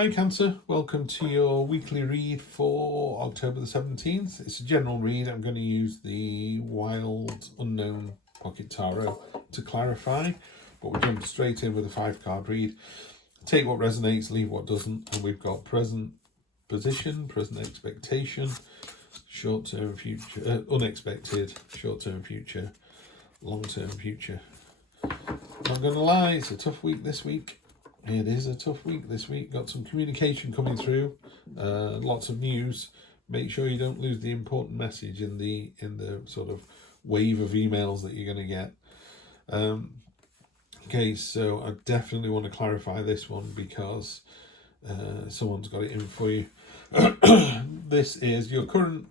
Hi Cancer, welcome to your weekly read for October the 17th. It's a general read. I'm going to use the Wild Unknown Pocket Tarot to clarify, but we'll jump straight in with a 5-card read. Take what resonates, leave what doesn't, and we've got present position, present expectation, short-term future, unexpected, short-term future, long-term future. Not going to lie, it's a tough week this week. It is a tough week this week. Got some communication coming through, lots of news. Make sure you don't lose the important message in the sort of wave of emails that you're going to get. Okay, so I definitely want to clarify this one because someone's got it in for you. This is your current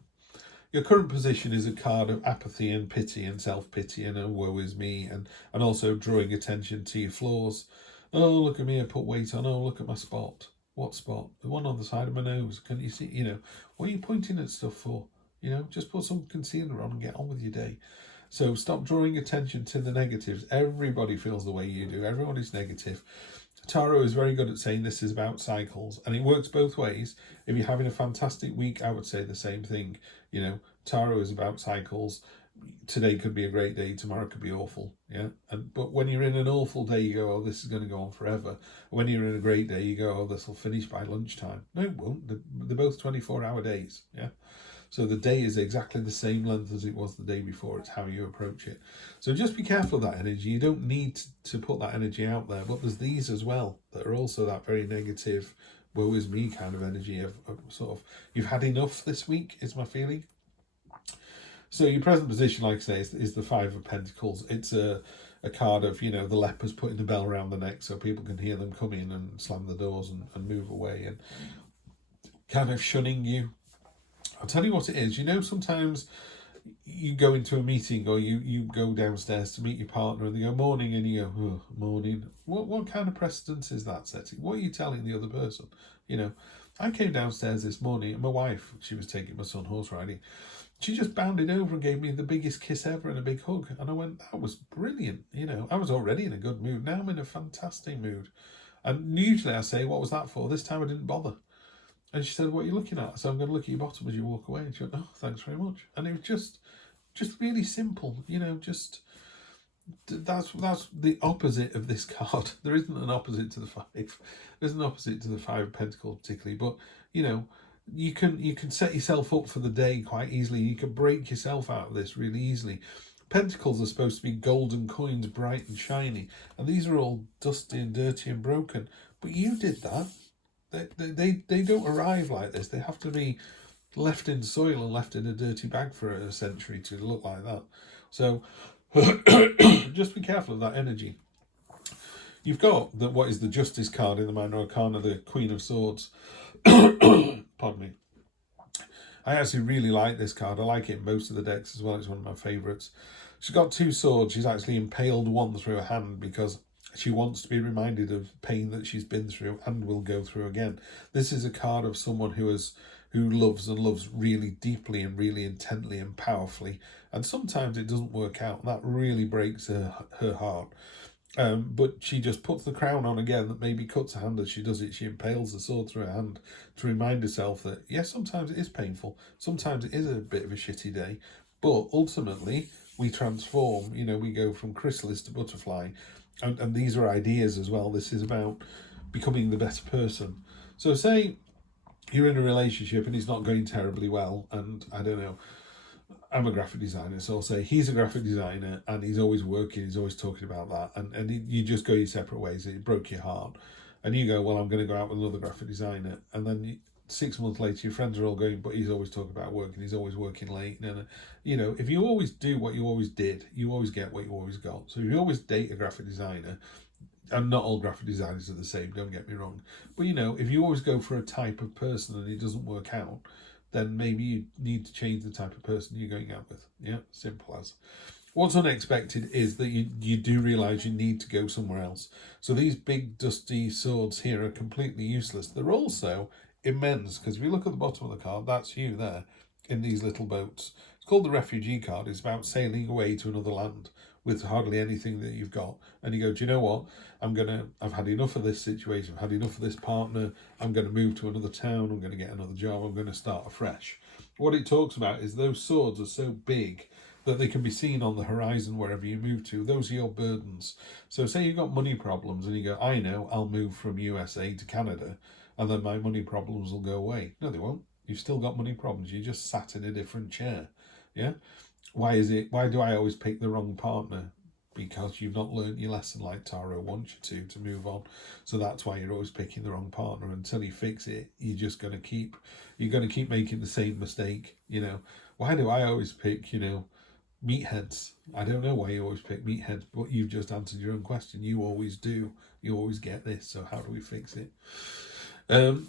position is a card of apathy and pity and self-pity and woe is me, and also drawing attention to your flaws. Oh, look at me, I put weight on. Oh, look at my spot. What spot? The one on the side of my nose. Can you see? What are you pointing at stuff for? Just put some concealer on and get on with your day. So stop drawing attention to the negatives. Everybody feels the way you do. Everyone is negative. Tarot is very good at saying this is about cycles, and it works both ways. If you're having a fantastic week, I would say the same thing. Tarot is about cycles. Today could be a great day, tomorrow could be awful, but when you're in an awful day, you go, oh, this is going to go on forever. When you're in a great day, you go, oh, this will finish by lunchtime. No, it won't. They're both 24-hour days, so the day is exactly the same length as it was the day before. It's how you approach it. So just be careful of that energy. You don't need to put that energy out there, but there's these as well that are also that very negative, woe is me kind of energy of sort of, you've had enough this week, is my feeling. So your present position, like I say, is the 5 of Pentacles. It's a card of, the lepers putting the bell around the neck so people can hear them come in and slam the doors and move away and kind of shunning you. I'll tell you what it is. Sometimes you go into a meeting or you go downstairs to meet your partner and they go, morning, and you go, oh, morning. What kind of precedence is that setting? What are you telling the other person? I came downstairs this morning and my wife, she was taking my son horse riding. She just bounded over and gave me the biggest kiss ever and a big hug. And I went, that was brilliant. I was already in a good mood. Now I'm in a fantastic mood. And usually I say, what was that for? This time I didn't bother. And she said, what are you looking at? So I'm going to look at your bottom as you walk away. And she went, oh, thanks very much. And it was just really simple, that's the opposite of this card. There isn't an opposite to the 5. There's an opposite to the 5 of Pentacles particularly, but you can set yourself up for the day quite easily. You can break yourself out of this really easily. Pentacles are supposed to be golden coins, bright and shiny, and these are all dusty and dirty and broken. But you did that. They don't arrive like this. They have to be left in soil and left in a dirty bag for a century to look like that. So just be careful of that energy. You've got what is the Justice card in the Minor Arcana, the Queen of Swords. Pardon me. I actually really like this card. I like it in most of the decks as well. It's one of my favourites. She's got 2 swords. She's actually impaled one through her hand because she wants to be reminded of pain that she's been through and will go through again. This is a card of someone who loves really deeply and really intently and powerfully. And sometimes it doesn't work out. That really breaks her heart. But she just puts the crown on again that maybe cuts her hand as she does it. She impales the sword through her hand to remind herself that, yes, sometimes it is painful. Sometimes it is a bit of a shitty day. But ultimately, we transform. We go from chrysalis to butterfly. And these are ideas as well. This is about becoming the better person. So say you're in a relationship and it's not going terribly well. And I don't know, I'm a graphic designer, so I'll say he's a graphic designer and he's always working, he's always talking about that, and you just go your separate ways. It broke your heart, and you go, well, I'm going to go out with another graphic designer, and then 6 months later your friends are all going, but he's always talking about work and he's always working late. And if you always do what you always did, you always get what you always got. So if you always date a graphic designer, and not all graphic designers are the same, don't get me wrong, but if you always go for a type of person and it doesn't work out, then maybe you need to change the type of person you're going out with. Simple as. What's unexpected is that you do realise you need to go somewhere else. So these big dusty swords here are completely useless. They're also immense, because if you look at the bottom of the card, that's you there in these little boats. It's called the Refugee Card. It's about sailing away to another land with hardly anything that you've got, and you go, do you know what, I've had enough of this situation, I've had enough of this partner, I'm going to move to another town, I'm going to get another job, I'm going to start afresh. What it talks about is those swords are so big that they can be seen on the horizon wherever you move to. Those are your burdens. So say you've got money problems and you go, I know, I'll move from USA to Canada and then my money problems will go away. No, they won't. You've still got money problems. You just sat in a different chair. Yeah? Why do I always pick the wrong partner? Because you've not learned your lesson like Tarot wants you to move on. So that's why you're always picking the wrong partner. Until you fix it, you're going to keep making the same mistake. Why do I always pick, meatheads? I don't know why you always pick meatheads, but you've just answered your own question. You always do. You always get this. So how do we fix it?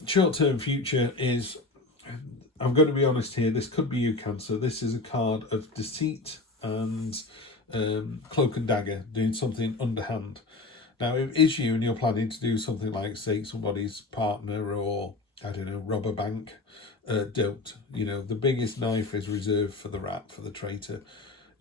Short-term future is, I'm going to be honest here, this could be you, Cancer. This is a card of deceit and cloak and dagger, doing something underhand. Now, if it's you and you're planning to do something like, say, somebody's partner or, I don't know, rob a bank, don't. The biggest knife is reserved for the rat, for the traitor.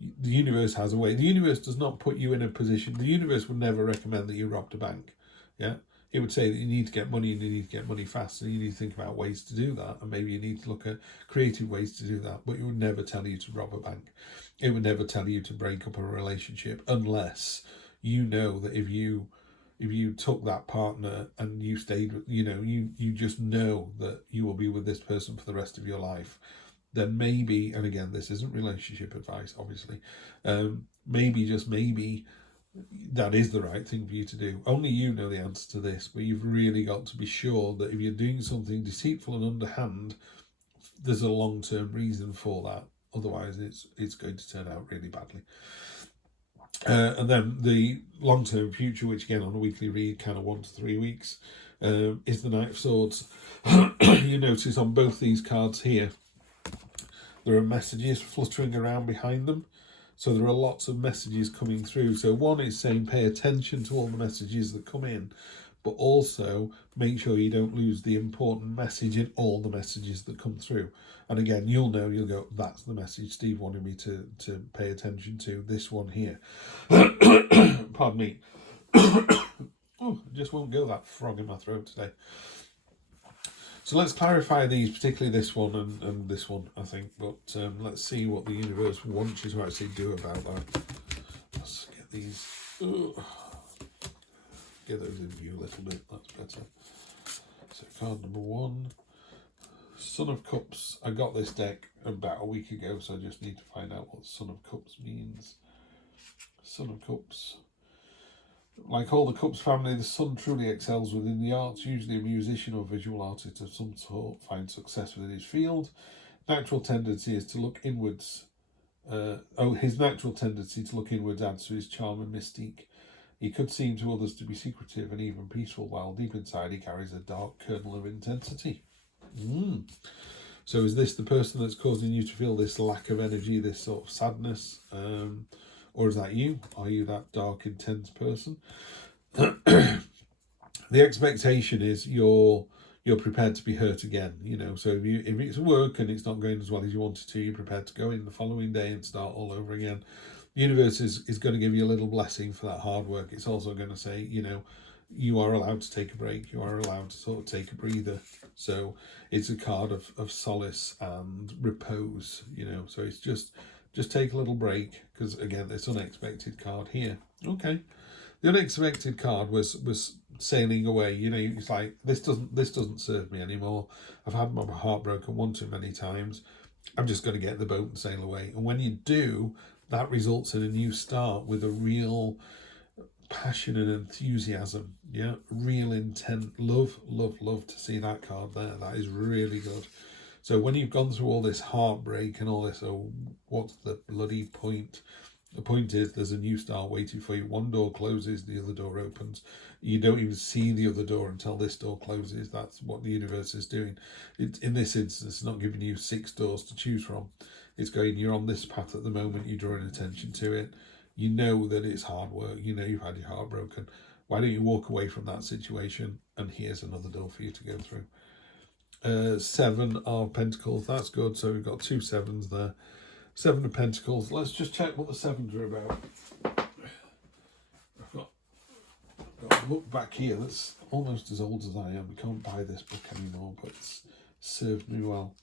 The universe has a way. The universe does not put you in a position. The universe would never recommend that you robbed a bank. Yeah. It would say that you need to get money and you need to get money fast, and you need to think about ways to do that, and maybe you need to look at creative ways to do that, but it would never tell you to rob a bank. It would never tell you to break up a relationship, unless you know that if you took that partner and you stayed with, you just know that you will be with this person for the rest of your life, then maybe, and again, this isn't relationship advice, obviously, maybe, just maybe, that is the right thing for you to do. Only you know the answer to this, but you've really got to be sure that if you're doing something deceitful and underhand, there's a long-term reason for that. Otherwise, it's going to turn out really badly. And then the long-term future, which again on a weekly read, kind of 1 to 3 weeks, is the Knight of Swords. You notice on both these cards here, there are messages fluttering around behind them. So there are lots of messages coming through. So one is saying pay attention to all the messages that come in, but also make sure you don't lose the important message in all the messages that come through. And again, you'll go, that's the message Steve wanted me to pay attention to, this one here. Pardon me. Oh, it just won't go, that frog in my throat today. So let's clarify these, particularly this one and this one, I think. But let's see what the universe wants you to actually do about that. Let's get these, get those in view a little bit, that's better. So card number 1, Son of Cups. I got this deck about a week ago, so I just need to find out what Son of Cups means. Son of Cups. Like all the Cups family, the Sun truly excels within the arts. Usually a musician or visual artist of some sort finds success within his field. Natural tendency is to look inwards. His natural tendency to look inwards adds to his charm and mystique. He could seem to others to be secretive and even peaceful, while deep inside he carries a dark kernel of intensity. So is this the person that's causing you to feel this lack of energy, this sort of sadness? Or is that you? Are you that dark, intense person? The expectation is you're prepared to be hurt again. So if it's work and it's not going as well as you wanted to, you're prepared to go in the following day and start all over again. The universe is going to give you a little blessing for that hard work. It's also going to say, you are allowed to take a break. You are allowed to sort of take a breather. So it's a card of solace and repose. So it's just take a little break, because again, this unexpected card here. Okay, the unexpected card was sailing away. It's like, this doesn't serve me anymore. I've had my heart broken one too many times. I'm just going to get the boat and sail away. And when you do, that results in a new start with a real passion and enthusiasm. Yeah, real intent. Love to see that card there. That is really good. So when you've gone through all this heartbreak and all this, what's the bloody point? The point is there's a new start waiting for you. One door closes, the other door opens. You don't even see the other door until this door closes. That's what the universe is doing. In this instance, it's not giving you 6 doors to choose from. It's going, you're on this path at the moment, you're drawing attention to it. You know that it's hard work. You've had your heart broken. Why don't you walk away from that situation? And here's another door for you to go through. 7 of Pentacles, that's good. So we've got 2 7s there. 7 of Pentacles. Let's just check what the 7s are about. book back here that's almost as old as I am. We can't buy this book anymore, but it's served me well.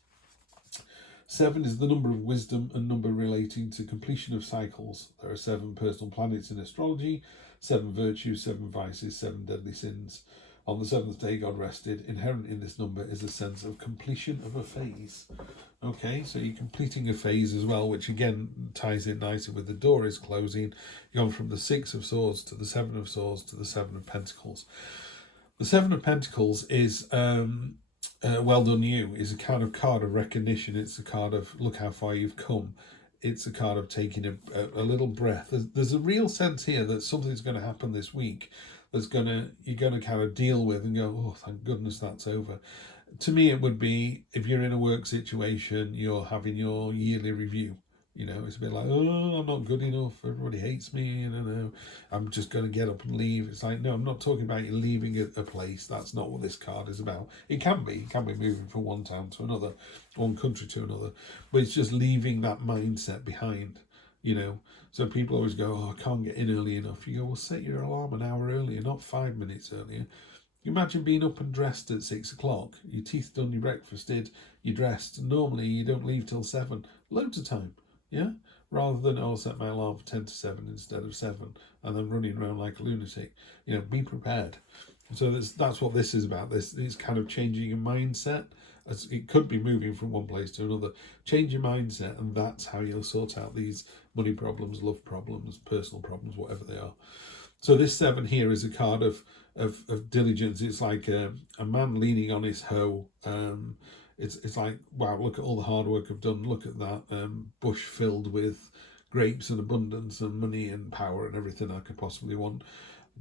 7 is the number of wisdom and number relating to completion of cycles. There are 7 personal planets in astrology, 7 virtues, 7 vices, 7 deadly sins. On the 7th day God rested. Inherent in this number is a sense of completion of a phase. Okay, so you're completing a phase as well, which again ties in nicely with the door is closing. You're going from the 6 of Swords to the 7 of Swords to the 7 of Pentacles. The 7 of Pentacles is... well done you, is a kind of card of recognition. It's a card of look how far you've come. It's a card of taking a little breath. There's a real sense here that something's going to happen this week that's you're going to kind of deal with and go, oh, thank goodness that's over. To me, it would be if you're in a work situation, you're having your yearly review. You know, it's a bit like, oh, I'm not good enough. Everybody hates me. You know, I'm just going to get up and leave. It's like, no, I'm not talking about you leaving a place. That's not what this card is about. It can be moving from one town to another, one country to another. But it's just leaving that mindset behind, you know. So people always go, oh, I can't get in early enough. You go, well, set your alarm an hour earlier, not 5 minutes earlier. Imagine being up and dressed at 6 o'clock. Your teeth done, your breakfast did, you're dressed. Normally, you don't leave till 7. Loads of time. Yeah, rather than I'll set my alarm for 10 to 7 instead of 7 and then running around like a lunatic. You know, be prepared. So that's what this is about. This is kind of changing your mindset. As it could be moving from one place to another. Change your mindset, and that's how you'll sort out these money problems, love problems, personal problems, whatever they are. So this 7 here is a card of diligence. It's like a man leaning on his hoe. It's like, wow, look at all the hard work I've done. Look at that bush filled with grapes and abundance and money and power and everything I could possibly want.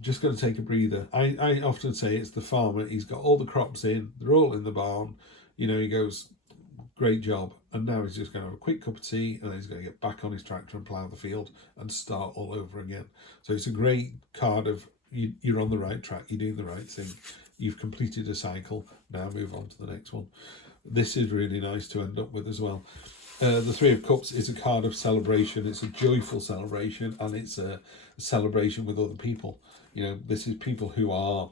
Just going to take a breather. I often say it's the farmer. He's got all the crops in. They're all in the barn. You know, he goes, great job. And now he's just going to have a quick cup of tea and then he's going to get back on his tractor and plough the field and start all over again. So it's a great card of you're on the right track. You're doing the right thing. You've completed a cycle. Now move on to the next one. This is really nice to end up with as well. The 3 of Cups is a card of celebration. It's a joyful celebration, and it's a celebration with other people. You know, this is people who are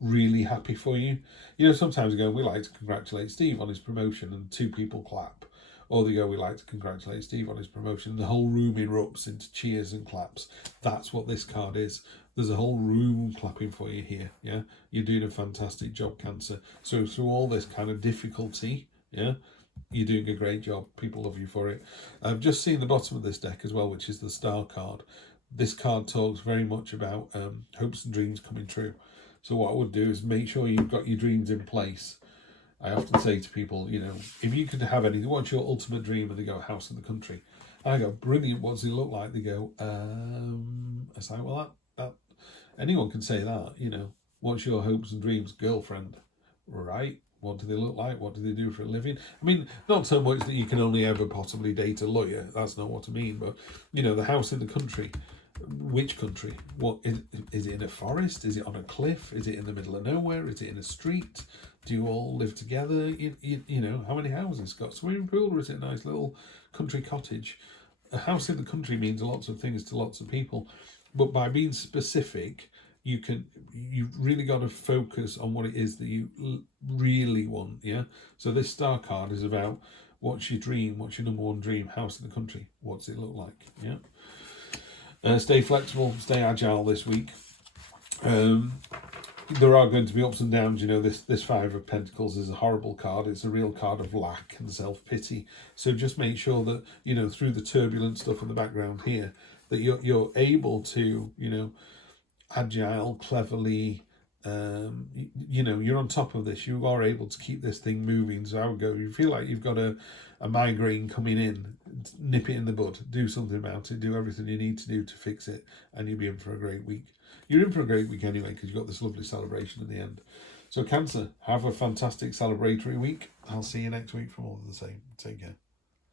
really happy for you. You know, sometimes we go, we like to congratulate Steve on his promotion, and 2 people clap. Or they go, we like to congratulate Steve on his promotion, and the whole room erupts into cheers and claps. That's what this card is. There's a whole room clapping for you here, yeah? You're doing a fantastic job, Cancer. So through all this kind of difficulty, yeah, you're doing a great job. People love you for it. I've just seen the bottom of this deck as well, which is the Star card. This card talks very much about hopes and dreams coming true. So what I would do is make sure you've got your dreams in place. I often say to people, you know, if you could have anything, what's your ultimate dream? And they go, house in the country. And I go, brilliant, what does it look like? They go, I say, well, that anyone can say that, you know. What's your hopes and dreams? Girlfriend, right? What do they look like? What do they do for a living? I mean, not so much that you can only ever possibly date a lawyer. That's not what I mean. But, you know, the house in the country. Which country? What is it in a forest? Is it on a cliff? Is it in the middle of nowhere? Is it in a street? Do you all live together? You know, how many houses? Got a swimming pool, or is it a nice little country cottage? A house in the country means lots of things to lots of people. But by being specific, you've really got to focus on what it is that you really want, yeah? So this Star card is about what's your dream, what's your number one dream, house in the country, what's it look like, yeah? Stay flexible, stay agile this week. There are going to be ups and downs, you know. This 5 of Pentacles is a horrible card. It's a real card of lack and self-pity. So just make sure that, you know, through the turbulent stuff in the background here, that you're able to, you know, agile, cleverly, you know, you're on top of this. You are able to keep this thing moving. So I would go, you feel like you've got a migraine coming in, nip it in the bud, do something about it, do everything you need to do to fix it, and you'll be in for a great week. You're in for a great week anyway, because you've got this lovely celebration at the end. So Cancer, have a fantastic celebratory week. I'll see you next week for more of the same. Take care.